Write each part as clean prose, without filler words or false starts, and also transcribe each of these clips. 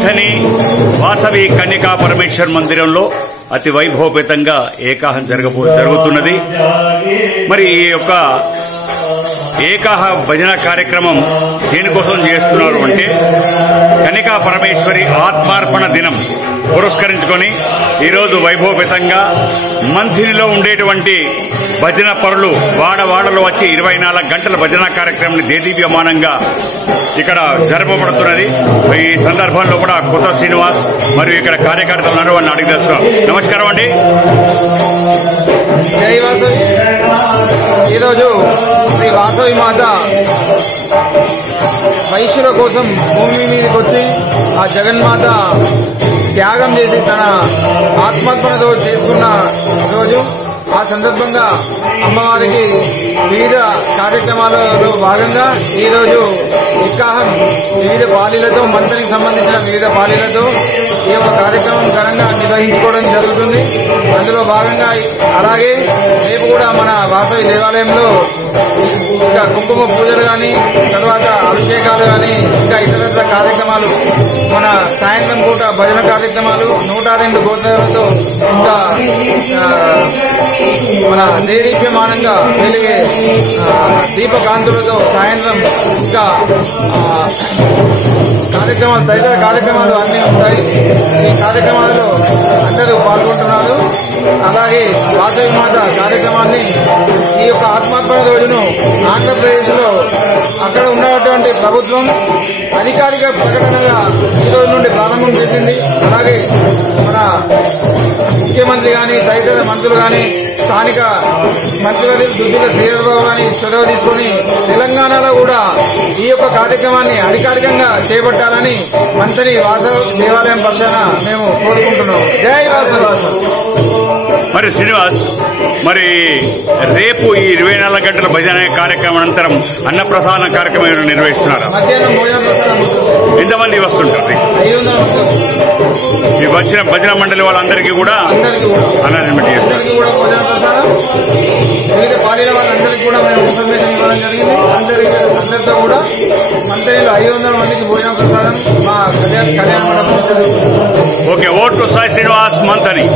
మంథని వాసవి కన్యకా పరమేశ్వర్ మందిరంలో అతి వైభవపేతంగా ఏకాహం జరుగుతున్నది. మరి ఈ యొక్క ఏకాహ భజన కార్యక్రమం దేనికోసం చేస్తున్నారు అంటే కన్యకా పరమేశ్వరి ఆత్మార్పణ దినం పురస్కరించుకొని ఈరోజు వైభవపేతంగా మంథినిలో ఉండేటువంటి భజన పరులు వాడవాడలో వచ్చి 24 గంటల భజన కార్యక్రమాన్ని దేదీప్యమానంగా ఇక్కడ జరపబడుతున్నది. ఈ సందర్భంలో కూడా కొత్త శ్రీనివాస్ మరియు ఇక్కడ కార్యకర్తలు ఉన్నారు, వారిని అడిగి తెలుసుకున్నాం. నమస్కారం అండి. జై వాసవి. ఈరోజు శ్రీ వాసవి మాత వైశ్యుల కోసం భూమి మీదకి వచ్చి ఆ జగన్మాత త్యాగం చేసి తన ఆత్మార్పణతో చేసుకున్న రోజు. ఆ సందర్భంగా అమ్మవారికి వివిధ కార్యక్రమాలలో భాగంగా ఈరోజు నిక్కాహం వివిధ పాలీలతో మంత్రికి సంబంధించిన వివిధ పాలీలతో ఈ యొక్క కార్యక్రమం ఘనంగా నిర్వహించుకోవడం జరుగుతుంది. అందులో భాగంగా అలాగే రేపు కూడా మన వాసవి దేవాలయంలో ఇంకా కుంకుమ పూజలు కానీ తర్వాత అభిషేకాలు కానీ ఇంకా ఇతర కార్యక్రమాలు, మన సాయంత్రం పూట భజన కార్యక్రమాలు 102 గోత్రాలతో ఇంకా మన దేదీప్యమానంగా వెలిగే దీపకాంతులతో సాయంత్రం ఇంకా కార్యక్రమాలు తదితర కార్యక్రమాలు అన్నీ ఉంటాయి. ఈ కార్యక్రమాల్లో అందరూ పాల్గొంటున్నారు. అలాగే వాసవి మాత కార్యక్రమాన్ని ఈ యొక్క ఆత్మార్పణ రోజును ఆంధ్రప్రదేశ్లో అక్కడ ఉన్నటువంటి ప్రభుత్వం అధికారిక ప్రకటనగా ఈ రోజు నుండి ప్రారంభం చేసింది. అలాగే మన ముఖ్యమంత్రి కానీ తదితర మంత్రులు కానీ స్థానిక మంత్రివర్యులు దుద్దిల శ్రీధర్బాబు కానీ చొరవ తీసుకుని తెలంగాణలో కూడా ఈ యొక్క కార్యక్రమాన్ని అధికారికంగా చేపట్టాలని మంత్రి వాసవి దేవాలయం పక్షాన మేము కోరుకుంటున్నాం. జై వాసవి. మరి శ్రీనివాస్, మరి రేపు ఈ 24 గంటల భజన కార్యక్రమం అనంతరం అన్నప్రసాదన కార్యక్రమం నిర్వహిస్తున్నారు. మధ్యాహ్నం భోజన ప్రసాదం ఎంతమంది వస్తుంటారు? 500 ఈ వచ్చిన భజన మండలి వాళ్ళందరికీ కూడా అనౌన్స్మెంట్ చేస్తారు. భోజన ప్రసాదం వివిధ పార్టీల వాళ్ళందరికీ కూడా మేము ఇన్ఫర్మేషన్ ఇవ్వడం జరిగింది. అందరితో కూడా మంత్రిలో 500 మందికి భోజన ప్రసాదం మా కళ్యాణ మండపం జరుగుతుంది. Okay, vote to Sai Srinivas Manthani.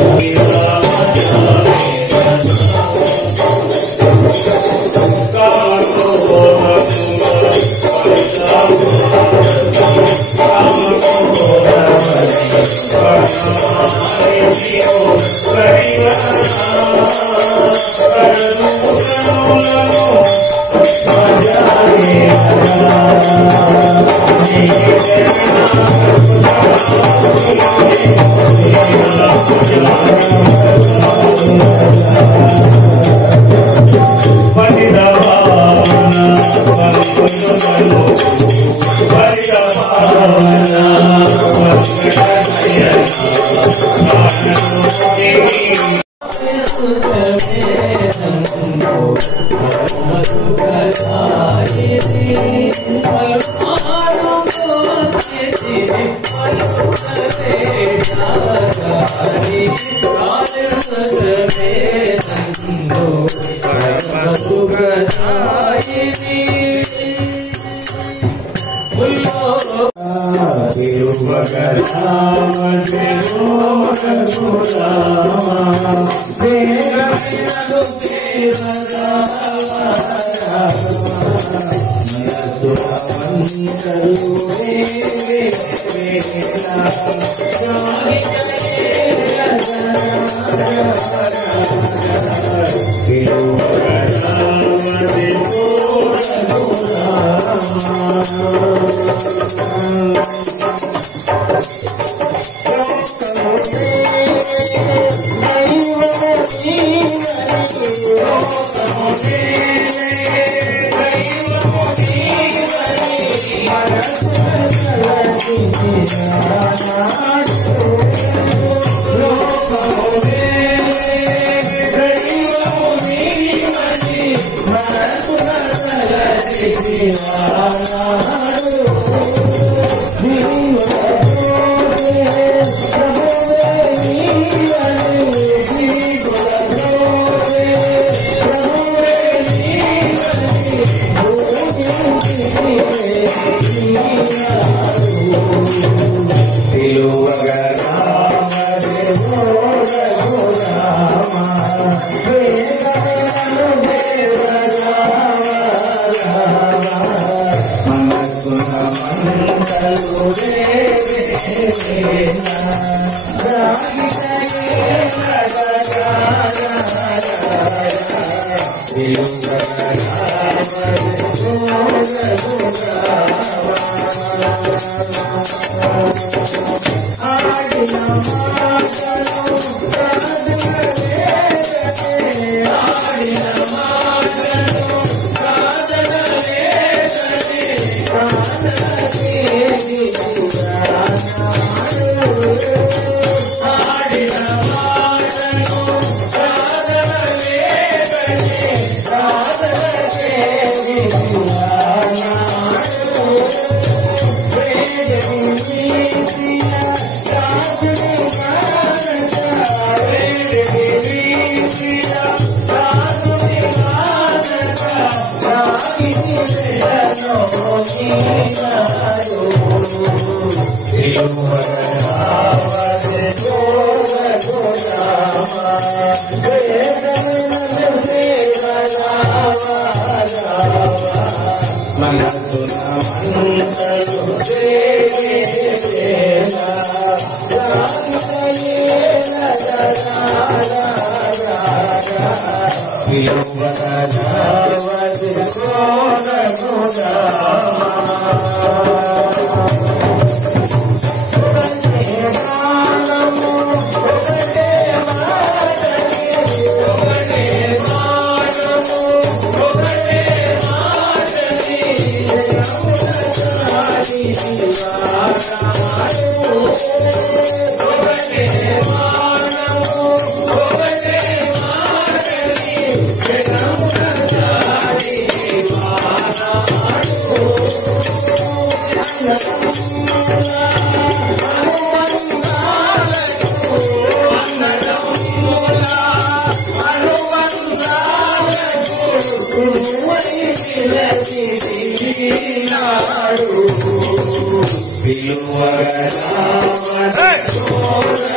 Hey!